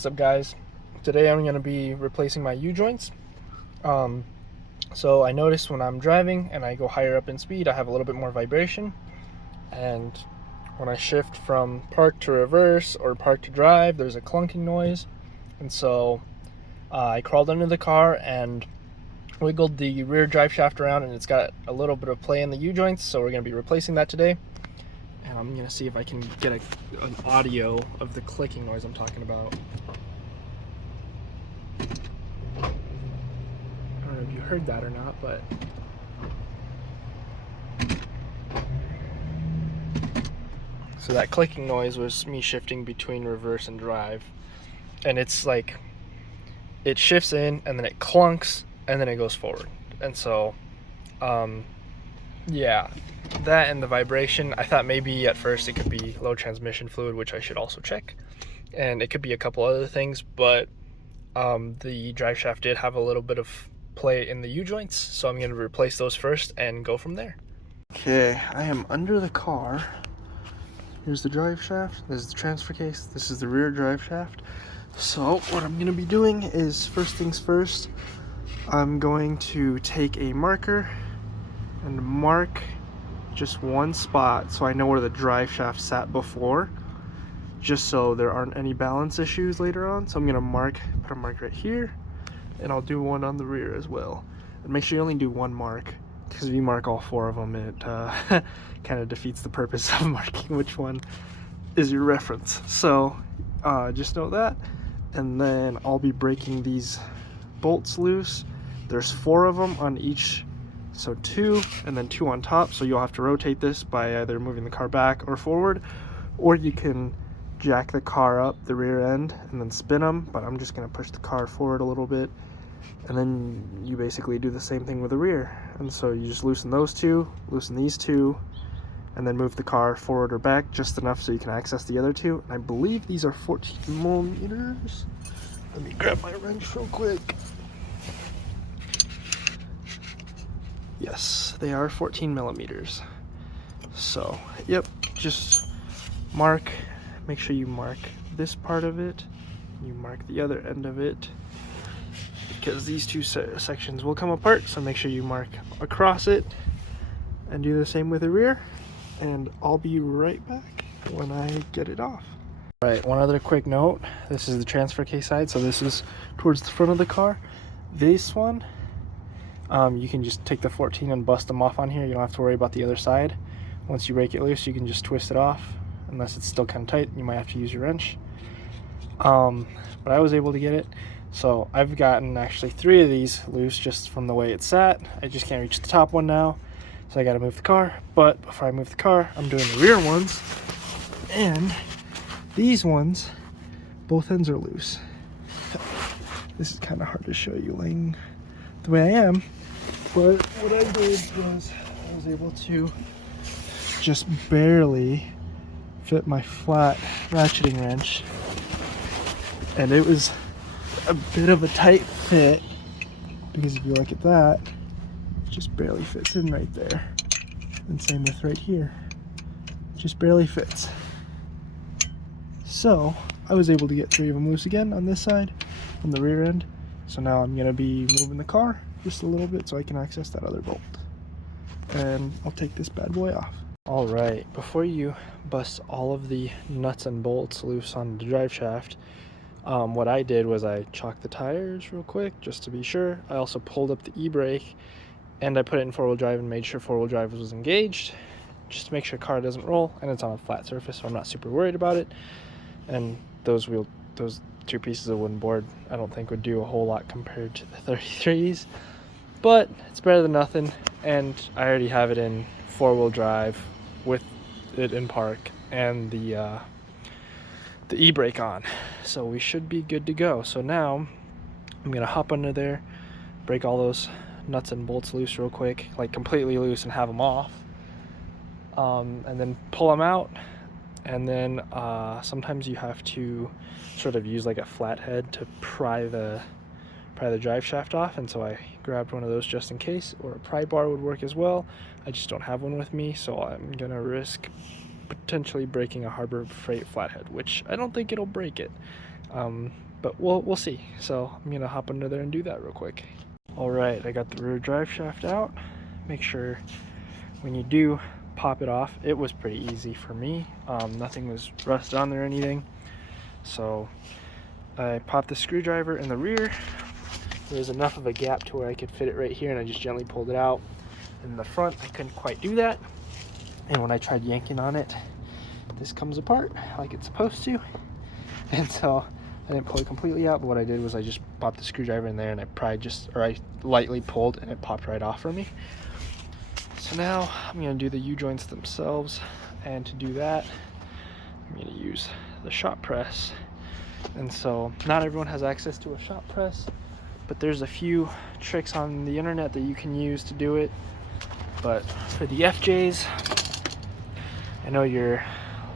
What's up, guys? Today I'm going to be replacing my U-joints. So I noticed when I'm driving and I go higher up in speed, I have a little bit more vibration, and when I shift from park to reverse or park to drive, there's a clunking noise. And so I crawled under the car and wiggled the rear drive shaft around, and it's got a little bit of play in the U-joints, so we're going to be replacing that today. And I'm going to see if I can get an audio of the clicking noise I'm talking about. I don't know if you heard that or not, but so that clicking noise was me shifting between reverse and drive. And it's like, it shifts in and then it clunks and then it goes forward. And so, yeah, that and the vibration, I thought maybe at first it could be low transmission fluid, which I should also check. And it could be a couple other things, but the drive shaft did have a little bit of play in the U-joints, so I'm going to replace those first and go from there. Okay, I am under the car. Here's the drive shaft, this is the transfer case, this is the rear drive shaft. So what I'm going to be doing is, first things first, I'm going to take a marker and mark just one spot so I know where the drive shaft sat before, just so there aren't any balance issues later on. So I'm going to put a mark right here, and I'll do one on the rear as well. And make sure you only do one mark, because if you mark all four of them, it kind of defeats the purpose of marking which one is your reference. So just know that. And then I'll be breaking these bolts loose. There's 4 of them on each, so 2 and then 2 on top. So you'll have to rotate this by either moving the car back or forward, or you can jack the car up the rear end and then spin them, but I'm just going to push the car forward a little bit, and then you basically do the same thing with the rear. And so you just loosen those 2, loosen these 2, and then move the car forward or back just enough so you can access the other 2. And I believe these are 14 millimeters. Let me grab my wrench real quick. Yes, they are 14 millimeters. So, yep, just make sure you mark this part of it, you mark the other end of it, because these two sections will come apart. So make sure you mark across it and do the same with the rear, and I'll be right back when I get it off. Right, one other quick note, this is the transfer case side, so this is towards the front of the car. This one, you can just take the 14 and bust them off on here. You don't have to worry about the other side. Once you break it loose, you can just twist it off. Unless it's still kind of tight, you might have to use your wrench. But I was able to get it. So I've gotten actually 3 of these loose just from the way it sat. I just can't reach the top one now, so I got to move the car. But before I move the car, I'm doing the rear ones. And these ones, both ends are loose. This is kind of hard to show you laying the way I am. But what I did was I was able to just barely fit my flat ratcheting wrench, and it was a bit of a tight fit, because if you look at that, it just barely fits in right there. And same with right here, it just barely fits. So I was able to get 3 of them loose again on this side, on the rear end. So now I'm going to be moving the car just a little bit so I can access that other bolt, and I'll take this bad boy off. Alright, before you bust all of the nuts and bolts loose on the drive shaft, what I did was I chalked the tires real quick just to be sure. I also pulled up the e-brake, and I put it in 4-wheel drive and made sure 4-wheel drive was engaged, just to make sure the car doesn't roll, and it's on a flat surface, so I'm not super worried about it. And those 2 pieces of wooden board I don't think would do a whole lot compared to the 33s, but it's better than nothing. And I already have it in 4-wheel drive with it in park and the e-brake on, so we should be good to go. So now I'm gonna hop under there, break all those nuts and bolts loose real quick, like completely loose, and have them off, and then pull them out. And then sometimes you have to sort of use like a flathead to pry the drive shaft off, and so I grabbed one of those just in case, or a pry bar would work as well. I just don't have one with me, so I'm gonna risk potentially breaking a Harbor Freight flathead, which I don't think it'll break it. But we'll see. So I'm gonna hop under there and do that real quick. All right, I got the rear drive shaft out. Make sure when you do pop it off, it was pretty easy for me. Nothing was rusted on there or anything. So I popped the screwdriver in the rear. There was enough of a gap to where I could fit it right here, and I just gently pulled it out. In the front, I couldn't quite do that. And when I tried yanking on it, this comes apart like it's supposed to. And so I didn't pull it completely out, but what I did was I just popped the screwdriver in there and I lightly pulled and it popped right off for me. So now I'm gonna do the U-joints themselves. And to do that, I'm gonna use the shop press. And so not everyone has access to a shop press, but there's a few tricks on the internet that you can use to do it. But for the FJs, I know your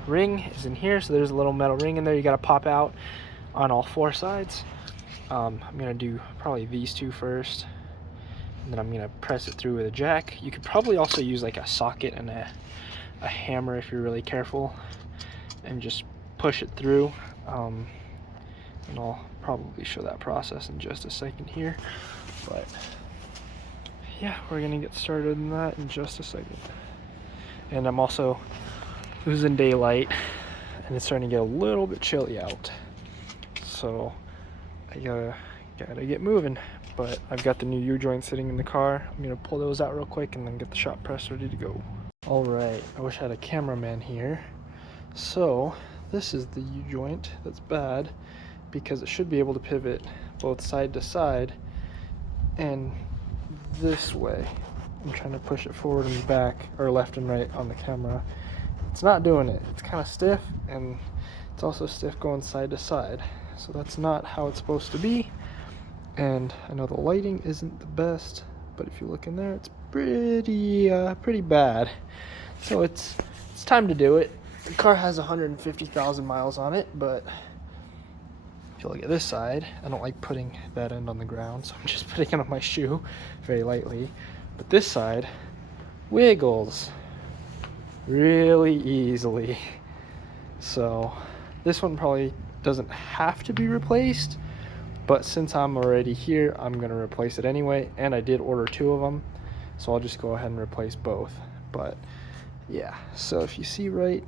ring is in here, so there's a little metal ring in there you got to pop out on all 4 sides. I'm gonna do probably these 2 first, and then I'm gonna press it through with a jack. You could probably also use like a socket and a hammer if you're really careful, and just push it through. And I'll probably show that process in just a second here, but yeah, we're gonna get started in that in just a second. And I'm also losing daylight, and it's starting to get a little bit chilly out, so I gotta get moving. But I've got the new U-joints sitting in the car. I'm gonna pull those out real quick and then get the shop press ready to go. All right, I wish I had a cameraman here. So this is the U-joint that's bad, because it should be able to pivot both side to side and this way. I'm trying to push it forward and back, or left and right on the camera. It's not doing it. It's kind of stiff, and it's also stiff going side to side. So that's not how it's supposed to be. And I know the lighting isn't the best, but if you look in there, it's pretty bad. So it's time to do it. The car has 150,000 miles on it, but if you look at this side, I don't like putting that end on the ground, so I'm just putting it on my shoe very lightly. But this side wiggles really easily. So this one probably doesn't have to be replaced, but since I'm already here, I'm gonna replace it anyway, and I did order 2 of them, so I'll just go ahead and replace both. But yeah, so if you see right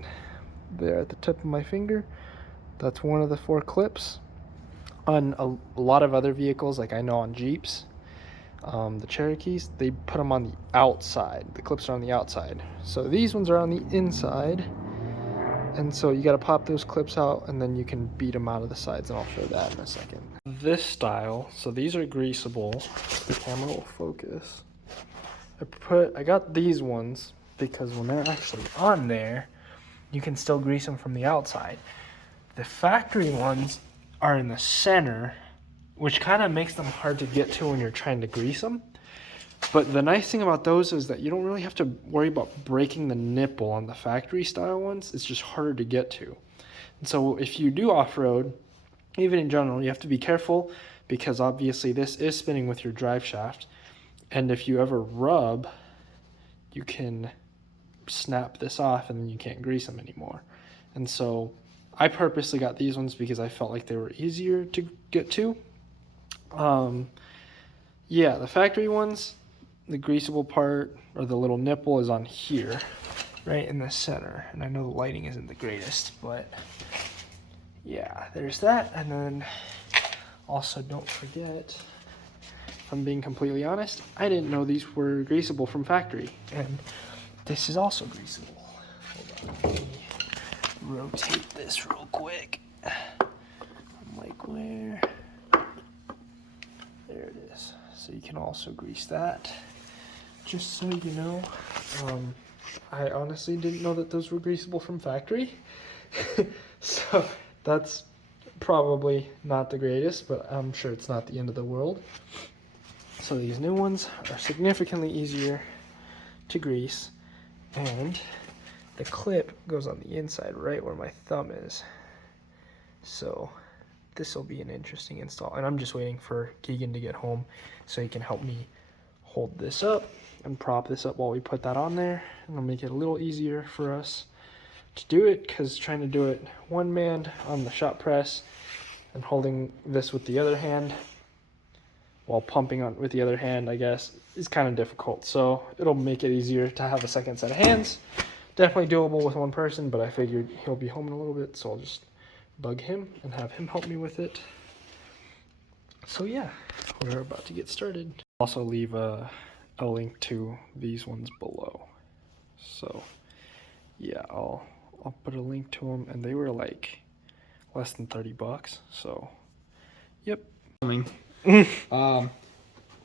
there at the tip of my finger, that's one of the 4 clips. On a lot of other vehicles, like I know on Jeeps, the Cherokees, they put them on the outside. The clips are on the outside. So these ones are on the inside. And so you got to pop those clips out, and then you can beat them out of the sides, and I'll show that in a second. This style, so these are greasable. The camera will focus. I got these ones because when they're actually on there, you can still grease them from the outside. The factory ones are in the center, which kind of makes them hard to get to when you're trying to grease them. But the nice thing about those is that you don't really have to worry about breaking the nipple on the factory style ones. It's just harder to get to. And so if you do off-road, even in general, you have to be careful, because obviously this is spinning with your drive shaft. And if you ever rub, you can snap this off and then you can't grease them anymore. And so I purposely got these ones because I felt like they were easier to get to. Yeah, the factory ones, the greasable part, or the little nipple, is on here, right in the center. And I know the lighting isn't the greatest, but yeah, there's that. And then also don't forget, if I'm being completely honest, I didn't know these were greasable from factory. And this is also greasable. Hold on, let me rotate this real quick. I'm like, where? There it is. So you can also grease that. Just so you know, I honestly didn't know that those were greasable from factory. So that's probably not the greatest, but I'm sure it's not the end of the world. So these new ones are significantly easier to grease, and the clip goes on the inside right where my thumb is. So this will be an interesting install, and I'm just waiting for Keegan to get home so he can help me hold this up and prop this up while we put that on there, and it'll make it a little easier for us to do it, because trying to do it one man on the shop press, and holding this with the other hand while pumping on with the other hand, I guess, is kind of difficult. So it'll make it easier to have a second set of hands. Definitely doable with one person, but I figured he'll be home in a little bit, so I'll just bug him and have him help me with it. So yeah, we're about to get started. Also leave a link to these ones below. So yeah, I'll put a link to them, and they were like less than $30. So yep.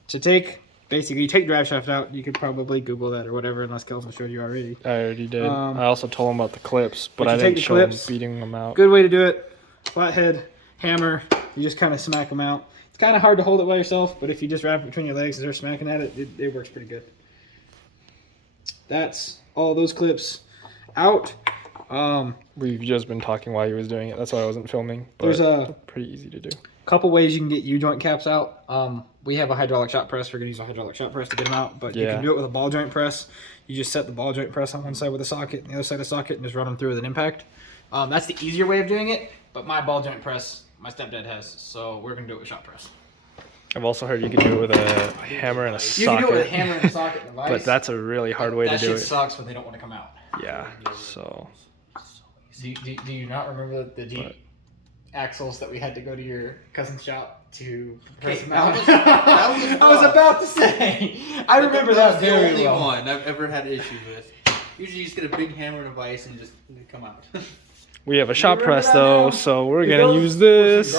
To take, basically, you take driveshaft out. You could probably Google that or whatever, unless Kelvin showed you already. I already did. I also told him about the clips, but I you didn't take the show him clips, beating them out. Good way to do it. Flathead, hammer. You just kind of smack them out. It's kind of hard to hold it by yourself, but if you just wrap it between your legs and start smacking at it, it works pretty good. That's all those clips out. We've just been talking while he was doing it. That's why I wasn't filming. But there's a pretty easy to do. Couple ways you can get U-joint caps out. We have a hydraulic shot press. We're going to use a hydraulic shot press to get them out, but you can do it with a ball joint press. You just set the ball joint press on one side with a socket and the other side of the socket and just run them through with an impact. That's the easier way of doing it, but my ball joint press, my stepdad has, so we're going to do it with shot press. I've also heard you can do it with a hammer and a socket. You can do it with a hammer and a socket and a vise. But that's a really hard way to do it. That shit sucks when they don't want to come out. Yeah, so. Do you not remember the Jeep axles that we had to go to your cousin's shop to press them out? I was about to say. I remember that very the only well. one I've ever had issues with. Usually you just get a big hammer and a vise and just come out. We have a shot press though, so we're gonna use this.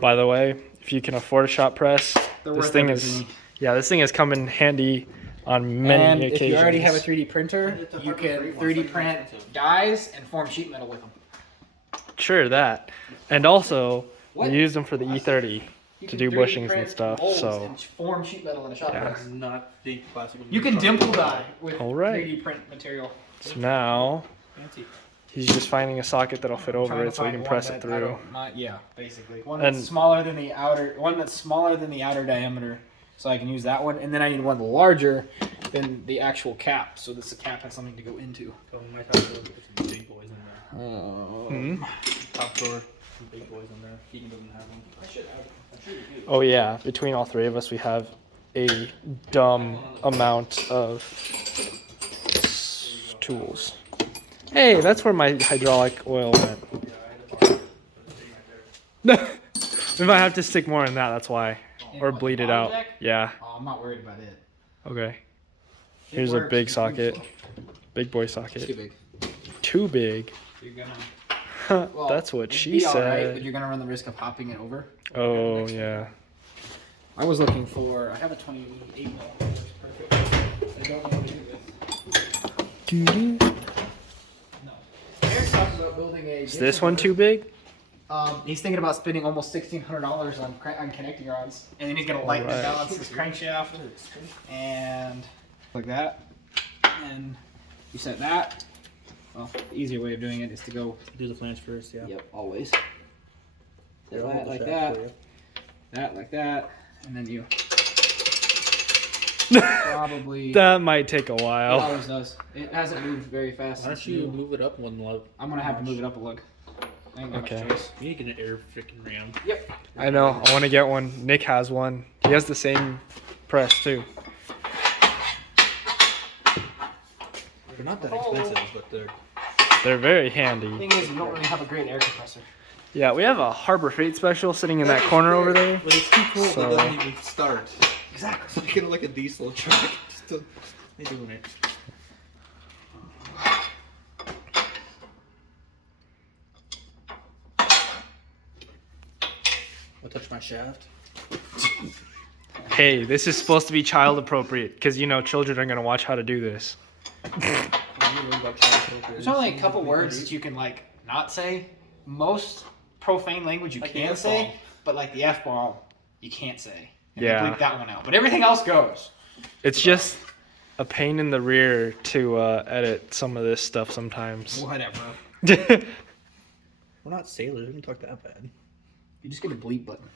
By the way, if you can afford a shot press, this thing has come in handy on many occasions. If you already have a 3D printer, you can 3D print dies and form sheet metal with them. Sure, that. And also, we use them for the E30 to do bushings and stuff. So and form sheet metal in a shot press. Not think possible. You can dimple die with All right. 3D print material. So now Fancy. he's just finding a socket that'll fit over it so we can press it through. Yeah, basically. One that's smaller than the outer diameter, so I can use that one. And then I need one larger than the actual cap, so this cap has something to go into. Oh, my top drawer with some big boys in there. Top drawer, some big boys in there. Keaton doesn't have them. I should have them. I'm sure you do. Oh yeah, between all three of us, we have a dumb amount of tools. Hey, that's where my hydraulic oil went. If I have to stick more in that, that's why. Or bleed it out. Yeah. Oh, I'm not worried about it. Okay. Here's a big socket. Big boy socket. Too big. Too big. You're gonna. Well, that's what she be all said. right, but you're gonna run the risk of hopping it over. Oh yeah. I was looking for. I have a 28 mil. That's perfect. I don't know how to do this. No. Eric's talking about building a. Is this one too big? He's thinking about spending almost $1,600 on connecting rods, and then he's gonna lighten and balance his crankshaft, and like that. And you set that. Well, the easier way of doing it is to go Do the flange first, yeah. Yep, always. Yeah, That like that. That like that, and then you probably. That might take a It while. always does. It hasn't moved very fast. Why don't since you move it up one lug? I'm gonna have to move it up a lug. I ain't got Okay. much choice. You need to get an air freaking ram. Yep. I know. I want to get one. Nick has one. He has the same press too. They're not that expensive, but They're very handy. Thing is, we don't really have a great air compressor. Yeah, we have a Harbor Freight special sitting in that corner over there. But it's too cold. So- It doesn't even start. Exactly. It's like in like a diesel truck. Just they doing it. I'll touch my shaft. Hey, this is supposed to be child appropriate because you know children are gonna watch how to do this. There's only a couple words that you can like not say. Most profane language you Like can the say, F-bomb. but like the F-bomb, you can't say. And Yeah. they bleep that one out. But everything else goes. It's just a pain in the rear to edit some of this stuff sometimes. Whatever. We're not sailors. We don't talk that bad. You just get a bleep button.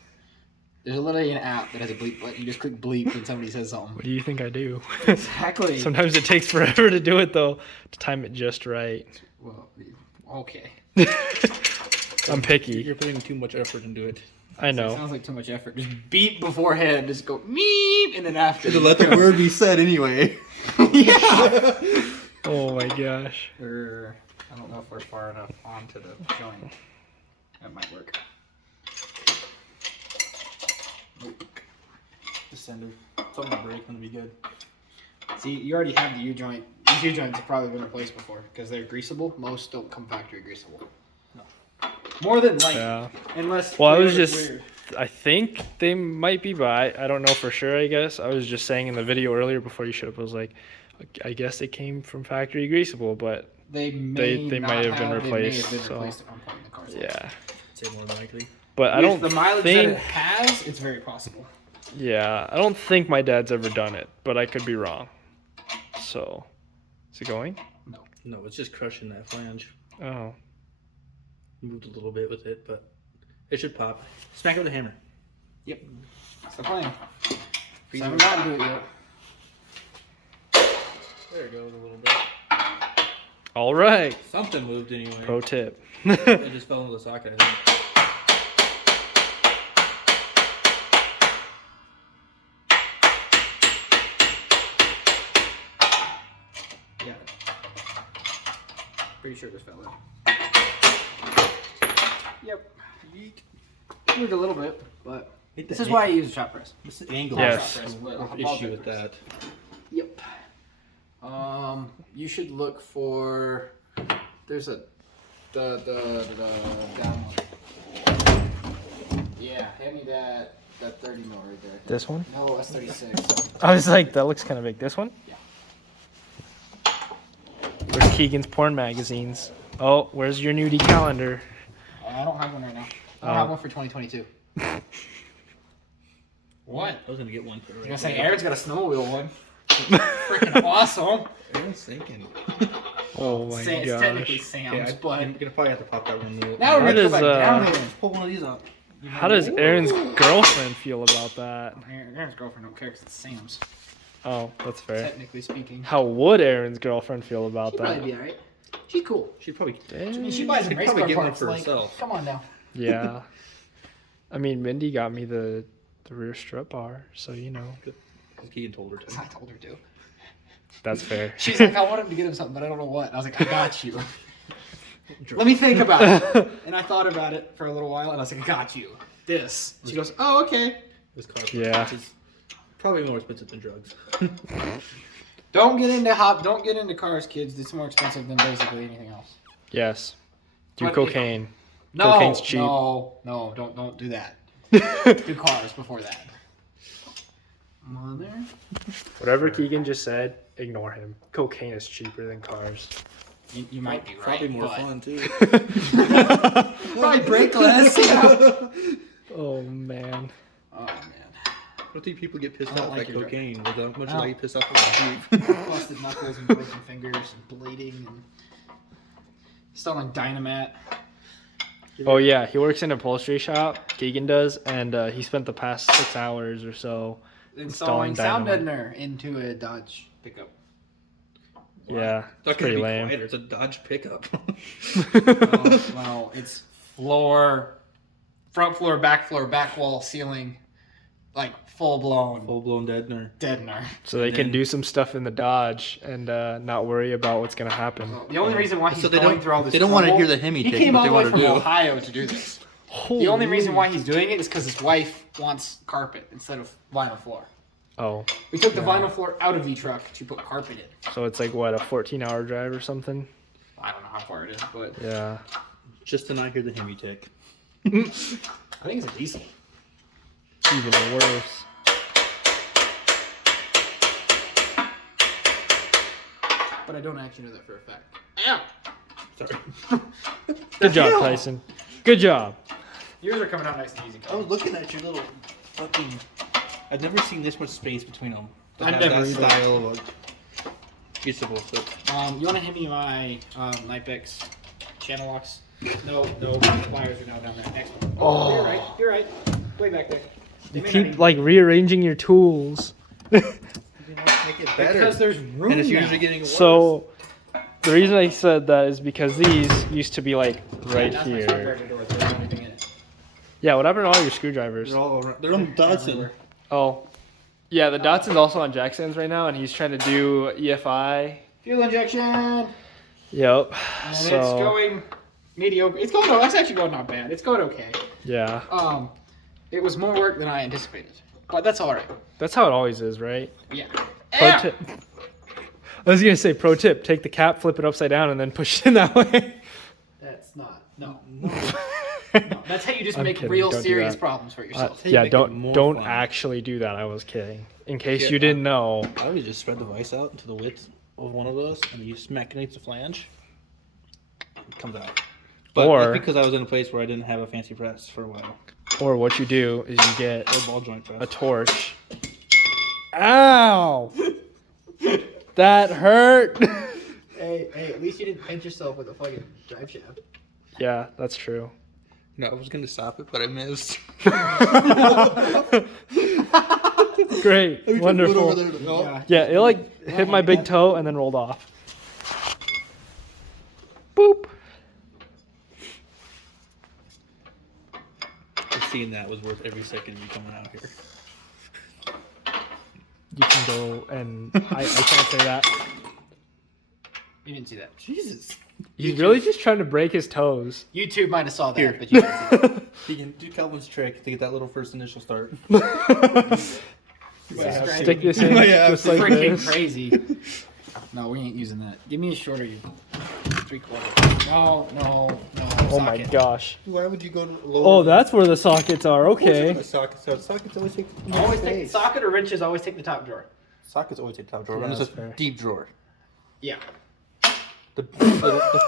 There's literally an app that has a bleep button. You just click bleep when somebody says something. What do you think I do? Exactly. Sometimes it takes forever to do it though, to time it just right. Well, okay. I'm picky. You're putting too much effort into it. I It know. sounds like too much effort. Just beep beforehand. Just go meep, and then after. To let the word be said anyway. Yeah. Oh my gosh. I don't know if we're far enough onto the joint. That might work. Nope. Descender. Something to break, gonna be good. See, you already have the U-joint. These U-joints have probably been replaced before because they're greasable. Most don't come factory greasable. No. More than likely. Yeah. Unless. Well, I was Toyota's just. weird. I think they might be, but I don't know for sure. I guess I was just saying in the video earlier before you showed up. I was like, I guess they came from factory greasable, but They they not might have been replaced. They may have been So replaced at one point in the cars. yeah. Say more than likely. But I With don't the mileage think. that it has, it's very possible. Yeah, I don't think my dad's ever done it, but I could be wrong. So, is it going? No, it's just crushing that flange. Oh. Moved a little bit with it, but it should pop. Smack it with a hammer. Yep. That's the plan. So I Freezer. haven't gotten to it yet. There it goes a little bit. All right. Something moved anyway. Pro tip. It just fell into the socket, I think. Yeah. Pretty sure this fell in. Yep. Moved a little bit, but this is why I use a shot press. This is angle. Yes. Is But the a ball issue with press. that. Yep. You should look for. There's a down one. Yeah, hand me that 30 mil right there. This one? No, that's 36. I was like, that looks kind of big. This one? Yeah. Where's Keegan's porn magazines? Oh, where's your nudie calendar? I don't have one right now. I don't Oh. have one for 2022. What? I was gonna get one for I was gonna say Aaron's got a snowmobile one. Freaking awesome. Aaron's thinking. Oh my It's technically gosh. Sam's, but I'm gonna probably have to pop that one. now we're How gonna go does, back down here. Just pull one of these up. How does Aaron's girlfriend feel about that? Aaron's girlfriend don't care because it's Sam's. Oh, that's fair. Technically speaking. How would Aaron's girlfriend feel about She'd that? probably be alright. She's cool. She'd probably. I mean, she Damn. buys some She'd race probably car get one parts. for Like, herself. come on now. Yeah. I mean, Mindy got me the rear strut bar, so you know. Because Keegan told her to. I told her to. That's fair. She's like, I want him to get him something, but I don't know what. I was like, I got you. Let me think about it. And I thought about it for a little while, and I was like, I got you. This. She goes, oh, okay. This car. Yeah. Which is probably more expensive than drugs. Don't get into cars, kids. It's more expensive than basically anything else. Yes. Do But cocaine. No, Cocaine's cheap. No, don't do that. Do cars before that. Mother. Whatever Keegan just said, ignore him. Cocaine is cheaper than cars. You might be right. Probably more but- fun too. Probably break less. Yeah. Oh man. Oh man. What do people get pissed I don't off like at your cocaine? How much I do don't- they get pissed off about Jeep? Busted knuckles and broken fingers and bleeding and selling dynamite. Oh yeah, he works in an upholstery shop. Keegan does, and he spent the past 6 hours or so. Installing sound dynamite. deadener into a Dodge pickup. Yeah, It's it's not gonna pretty be lame. quieter. It's a Dodge pickup. Well, it's front floor, back wall, ceiling, like full blown Full blown deadener. deadener. So they And can then- do some stuff in the Dodge and not worry about what's gonna happen. The only reason why he's So they going don't- through all this they don't wanna trouble- hear the Hemi He take, came but all they the way wanna from do. Ohio to do this. The only reason why he's doing it is because his wife wants carpet instead of vinyl floor. Oh, We took the vinyl floor out of the truck to put carpet in. so it's like what, a 14-hour drive or something? I don't know how far it is, but Yeah. Just to not hear the Hemi tick. I think it's a diesel. Even worse. But I don't actually know that for a fact. Ow! Sorry. Good job, Tyson. Good job. Yours are coming out nice and easy. I was looking at your little fucking. I've never seen this much space between them. To I've have never that either. style of a usable. So You want to hand me my Nipex channel locks? No, pliers are now down there. Next one. Oh. You're right. Way back there. They You may not keep even- like rearranging your tools. make it better. Because there's room and it's now. usually getting worse. So The reason I said that is because these used to be like right That's my here. screwdriver door. There's anything in it. Yeah, what happened to all your screwdrivers? They're all around. They're on Dodson. Oh, yeah, the Dotson's also on Jackson's right now, and he's trying to do EFI. Fuel injection. Yep. And So it's going mediocre. It's going. It's actually going not bad. It's going okay. yeah, It was more work than I anticipated, but that's all right. that's how it always is, right? Yeah. Pro tip. I was gonna say pro tip: take the cap, flip it upside down, and then push it in that way. That's not. No. No, that's how you just I'm make kidding, real don't do serious that. problems for yourself. you Yeah, make it don't more fun. actually do that. I was kidding. In case Yeah. you didn't know. I would just spread the vise out into the width of one of those, and you smack it against the flange. It comes out. But Or- that's because I was in a place where I didn't have a fancy press for a while. Or what you do is you get Or a ball joint press. a torch. Ow! That hurt. Hey, at least you didn't pinch yourself with a fucking drive shaft. Yeah, that's true. No, I was gonna stop it, but I missed. Great, wonderful. Yeah, it like hit my big toe and then rolled off. Boop. Just seeing that was worth every second of you coming out here. You can go and I can't say that. You didn't see that. Jesus. He's really just trying to break his toes. YouTube might have saw that, Here. but you didn't see that. You can do Calvin's trick to get that little first initial start. Stick this in Yeah, just It's like freaking this. crazy. No, we ain't using that. Give me a shorter 3/4. No. Oh my socket. gosh. Why would you go to lower? Oh, that's where the sockets are. Okay. Sockets always take the Always take space. socket or wrenches. Always take the top drawer. Sockets always take top drawer. Yeah, Run is that's a fair. deep drawer. Yeah. The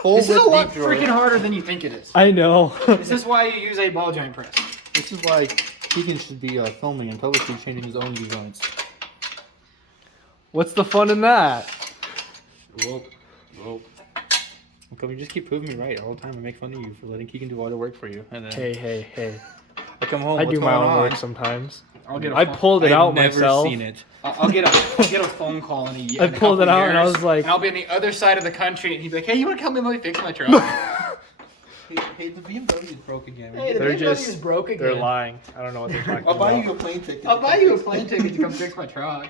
full This is a width lot deep drawer. freaking harder than you think it is. I know. This is why you use a ball joint press. This is why Keegan should be filming and publicly changing his own designs. What's the fun in that? Well, come you just keep proving me right all the time. I make fun of you for letting Keegan do all the work for you, and then Hey. I come home. I what's do my going own on? work sometimes. I'll get a I phone- pulled it I've out never myself. seen it. I'll get a phone call in a year. I in a pulled it couple out and I years, was like- and I'll be on the other side of the country, and he'd be like, "Hey, you want to come and let me fix my truck?" Hey, the BMW is broke again. Hey, the They're BMW is just broke again. They're lying. I don't know what they're talking I'll buy about. you a plane ticket. I'll buy you a plane ticket to come fix my truck.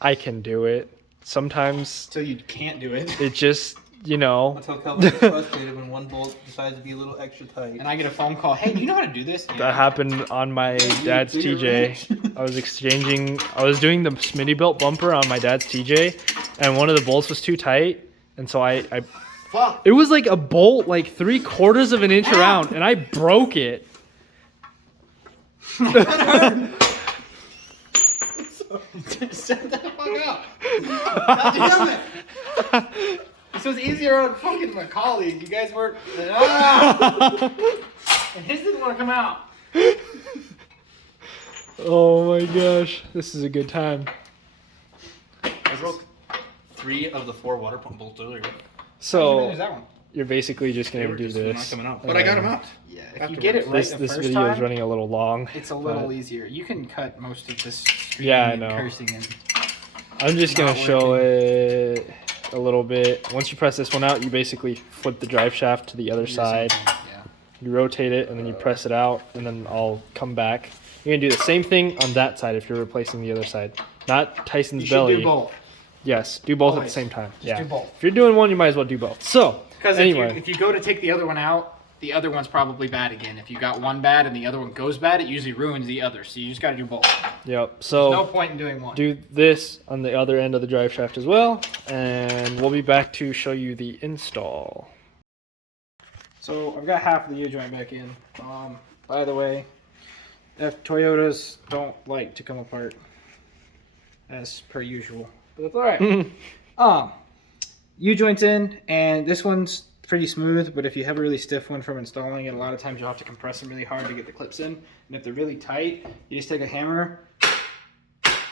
I can do it. Sometimes So you can't do it. it just, you know. Until Calvin gets frustrated when one bolt decides to be a little extra tight. And I get a phone call. Hey, do you know how to do this? That happened on my dad's do your TJ. I was doing the Smittybilt bumper on my dad's TJ, and one of the bolts was too tight, and so I Fuck. it was like a bolt like 3/4 of an inch around, and I broke it. Shut the fuck up. God damn it. This was easier on fucking my colleague. You guys weren't. And his didn't want to come out. Oh my gosh, this is a good time. I broke 3 of the 4 water pump bolts earlier. There's So that one. you're basically just They gonna were do just not this. coming out. But I got them out. Yeah, if you get it right This the this first video time, is running a little long. it's a little but easier. You can cut most of this Yeah, I screaming and know. cursing and I'm just gonna not show it a little bit. Once you press this one out, you basically flip the drive shaft to the other side. Yeah. You rotate it and then you press it out, and then I'll come back. You're gonna do the same thing on that side if you're replacing the other side. Not Tyson's You should belly. do both. Yes, do both at the Always. same time. Just yeah. do both. If you're doing one, you might as well do both. So, Because anyway, if you go to take the other one out, the other one's probably bad again. If you got one bad and the other one goes bad, it usually ruins the other. So you just got to do both. yep. No So point in doing one. do this on the other end of the drive shaft as well, and we'll be back to show you the install. So I've got half of the U-joint back in. By the way, if Toyotas don't like to come apart, as per usual, but that's all right. U-joint's in, and this one's pretty smooth. But if you have a really stiff one from installing it, a lot of times you'll have to compress them really hard to get the clips in. And if they're really tight, you just take a hammer,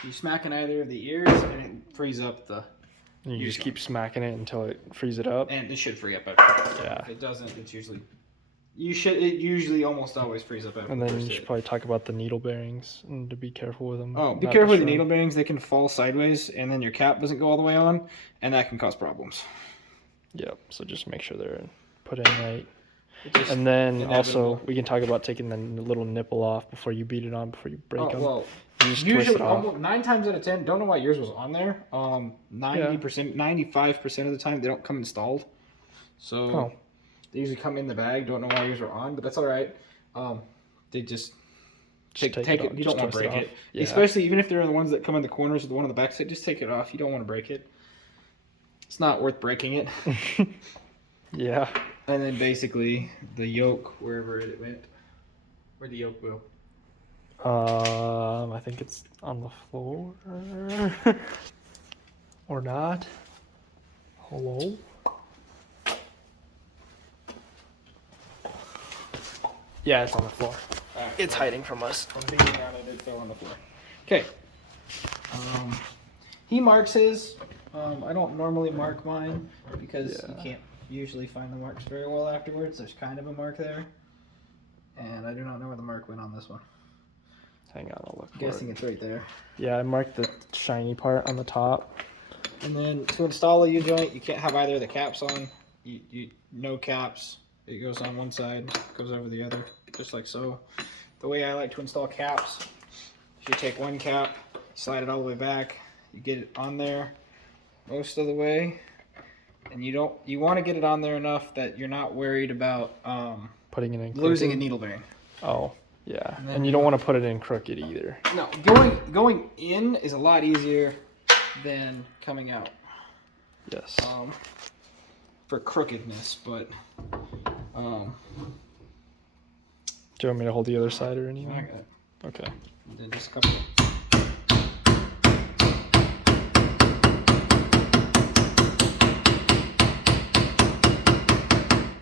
you smack in either of the ears, and it frees up the. And you just keep smacking it until it frees it up. And it should free up after that. Yeah. If it doesn't, it's usually. It usually almost always frees up after And the then first you should hit. probably talk about the needle bearings and to be careful with them. Oh, be not careful with the destroy needle 'em. bearings. They can fall sideways, and then your cap doesn't go all the way on, and that can cause problems. Yep. So just make sure they're put in right. Just And then also inevitable. we can talk about taking the little nipple off before you beat it on, before you break them. Well, You just twist usually it off. almost 9 times out of 10, don't know why yours was on there. 90%, 95% of the time they don't come installed. So they usually come in the bag. Don't know why yours are on, but that's all right. They just take it. You don't want to break it. Yeah. Especially even if they're the ones that come in the corners or the one on the back side, just take it off. You don't want to break it. It's not worth breaking it. Yeah. And then basically the yoke, wherever it went. Where'd the yoke go? I think it's on the floor. Or not. Hello? Yeah, it's on the floor. It's hiding from us. I'm thinking around and it fell on the floor. Okay. He marks his. I don't normally mark mine because you can't usually find the marks very well afterwards. There's kind of a mark there. And I do not know where the mark went on this one. Hang on, I'll look I'm for guessing it. it's right there. Yeah, I marked the shiny part on the top. And then to install a U-joint, you can't have either of the caps on. No caps. It goes on one side, goes over the other, just like so. The way I like to install caps, you take one cap, slide it all the way back, you get it on there most of the way, and you want to get it on there enough that you're not worried about Putting it in losing a crooked. needle bearing. Oh, yeah. And then And you don't want to put it in crooked either. No, going in is a lot easier than coming out. Yes. For crookedness, but Do you want me to hold the other side or anything? I got it. Okay. And then just a couple.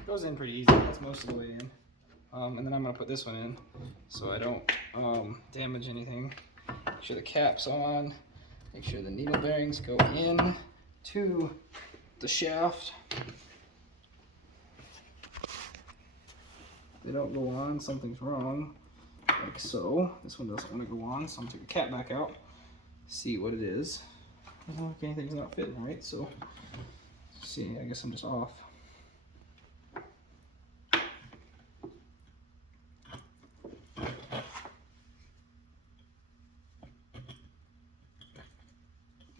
Goes in pretty easy. That's most of the way in. And then I'm gonna put this one in so I don't damage anything. Make sure the cap's on. Make sure the needle bearings go in to the shaft. If they don't go on, something's wrong. Like so. This one doesn't want to go on, so I'm gonna take the cap back out. See what it is. Doesn't look like anything's not fitting right, so see, I guess I'm just off.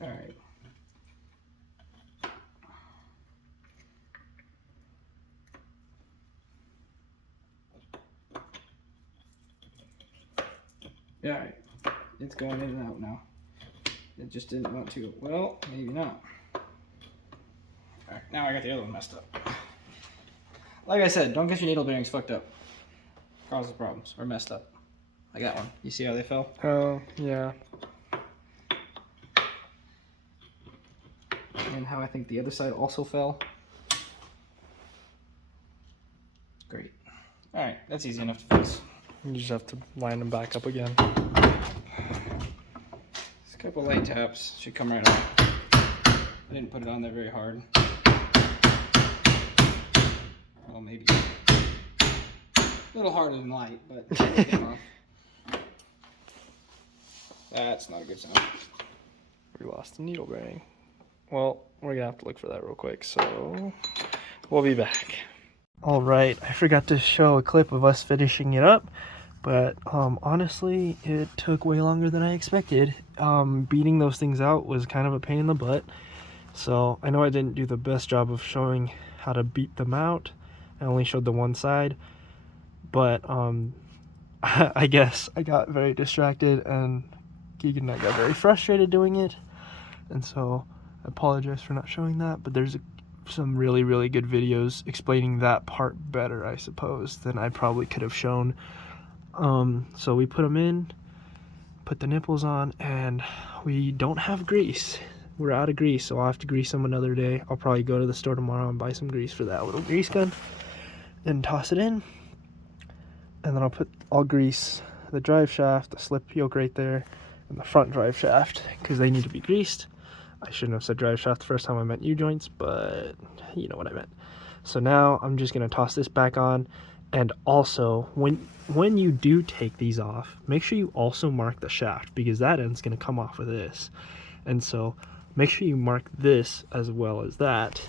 Alright. Alright. It's going in and out now. It just didn't want to. Well, maybe not. Alright, now I got the other one messed up. Like I said, don't get your needle bearings fucked up. Causes problems. Or messed up. I got one. You see how they fell? Oh, yeah. And how I think the other side also fell. Great. Alright, that's easy enough to fix. You just have to line them back up again. Just a couple light taps. Should come right off. I didn't put it on there very hard. Well, maybe. A little harder than light, but it came off. That's not a good sound. We lost the needle bearing. Well, we're gonna have to look for that real quick, so we'll be back. All right, I forgot to show a clip of us finishing it up, but honestly, it took way longer than I expected. Beating those things out was kind of a pain in the butt, so I know I didn't do the best job of showing how to beat them out. I only showed the one side, but I guess I got very distracted, and Keegan and I got very frustrated doing it, and so I apologize for not showing that, but there's some really, really good videos explaining that part better, I suppose, than I probably could have shown. So we put them in, put the nipples on, and we don't have grease. We're out of grease, so I'll have to grease them another day. I'll probably go to the store tomorrow and buy some grease for that little grease gun and toss it in. And then I'll grease the drive shaft, the slip yoke right there, and the front drive shaft, because they need to be greased. I shouldn't have said drive shaft the first time I meant U-joints, but you know what I meant. So now I'm just going to toss this back on. And also, when you do take these off, make sure you also mark the shaft, because that end's going to come off with this. And so make sure you mark this as well as that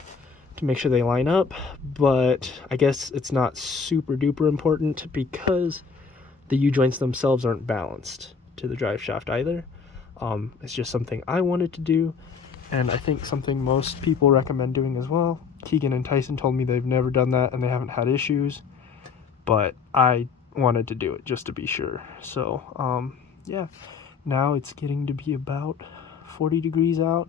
to make sure they line up, but I guess it's not super duper important because the U-joints themselves aren't balanced to the drive shaft either. It's just something I wanted to do, and I think something most people recommend doing as well. Keegan and Tyson told me they've never done that and they haven't had issues, but I wanted to do it just to be sure. So yeah, now it's getting to be about 40 degrees out,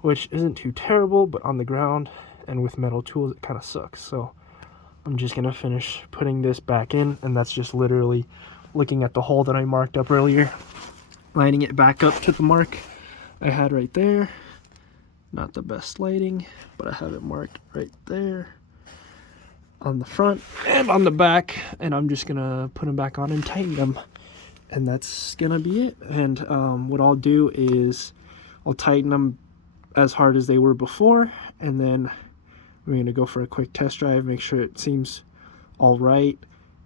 which isn't too terrible, but on the ground and with metal tools it kind of sucks. So I'm just gonna finish putting this back in, and that's just literally looking at the hole that I marked up earlier, lining it back up to the mark I had right there. Not the best lighting, but I have it marked right there on the front and on the back, and I'm just gonna put them back on and tighten them, and that's gonna be it. And what I'll do is I'll tighten them as hard as they were before, and then we're gonna go for a quick test drive, make sure it seems all right,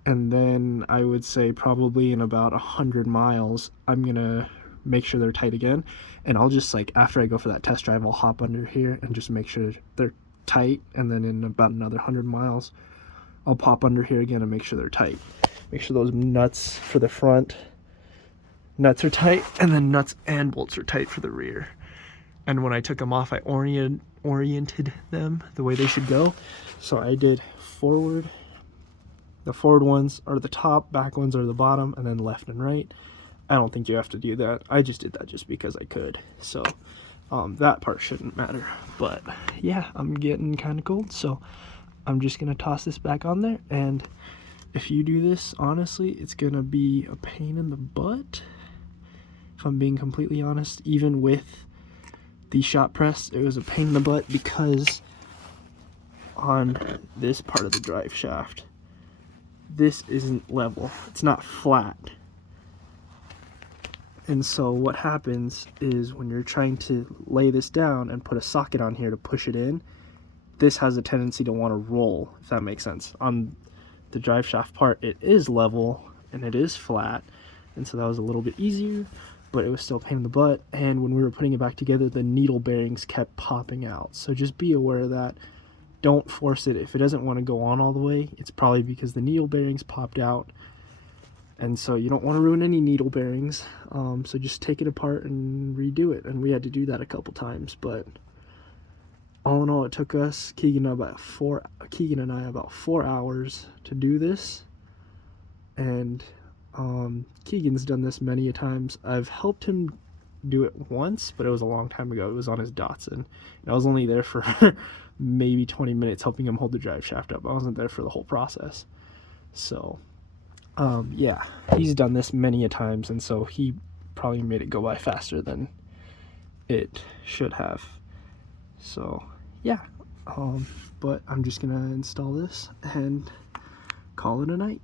and then I would say probably in about 100 miles I'm gonna make sure they're tight again. And I'll just, like, after I go for that test drive, I'll hop under here and just make sure they're tight, and then in about another 100 miles I'll pop under here again and make sure they're tight. Make sure those nuts for the front nuts are tight, and then nuts and bolts are tight for the rear. And when I took them off, I oriented them the way they should go. So I did forward. The forward ones are the top, back ones are the bottom, and then left and right. I don't think you have to do that. I just did that just because I could. So that part shouldn't matter. But yeah, I'm getting kind of cold, so I'm just going to toss this back on there. And if you do this, honestly, it's going to be a pain in the butt. If I'm being completely honest, even with the shot press, it was a pain in the butt because on this part of the drive shaft, this isn't level. It's not flat. And so what happens is when you're trying to lay this down and put a socket on here to push it in, this has a tendency to want to roll, if that makes sense. On the drive shaft part, it is level and it is flat, and so that was a little bit easier, but it was still a pain in the butt. And when we were putting it back together, the needle bearings kept popping out. So just be aware of that. Don't force it. If it doesn't want to go on all the way, it's probably because the needle bearings popped out. And so you don't want to ruin any needle bearings. So just take it apart and redo it. And we had to do that a couple times, but all in all, it took us, Keegan and I, about 4 hours to do this. And Keegan's done this many a times. I've helped him do it once, but it was a long time ago. It was on his Datsun, and I was only there for maybe 20 minutes helping him hold the drive shaft up. I wasn't there for the whole process. So yeah, he's done this many a times, and so he probably made it go by faster than it should have. So yeah, but I'm just gonna install this and call it a night.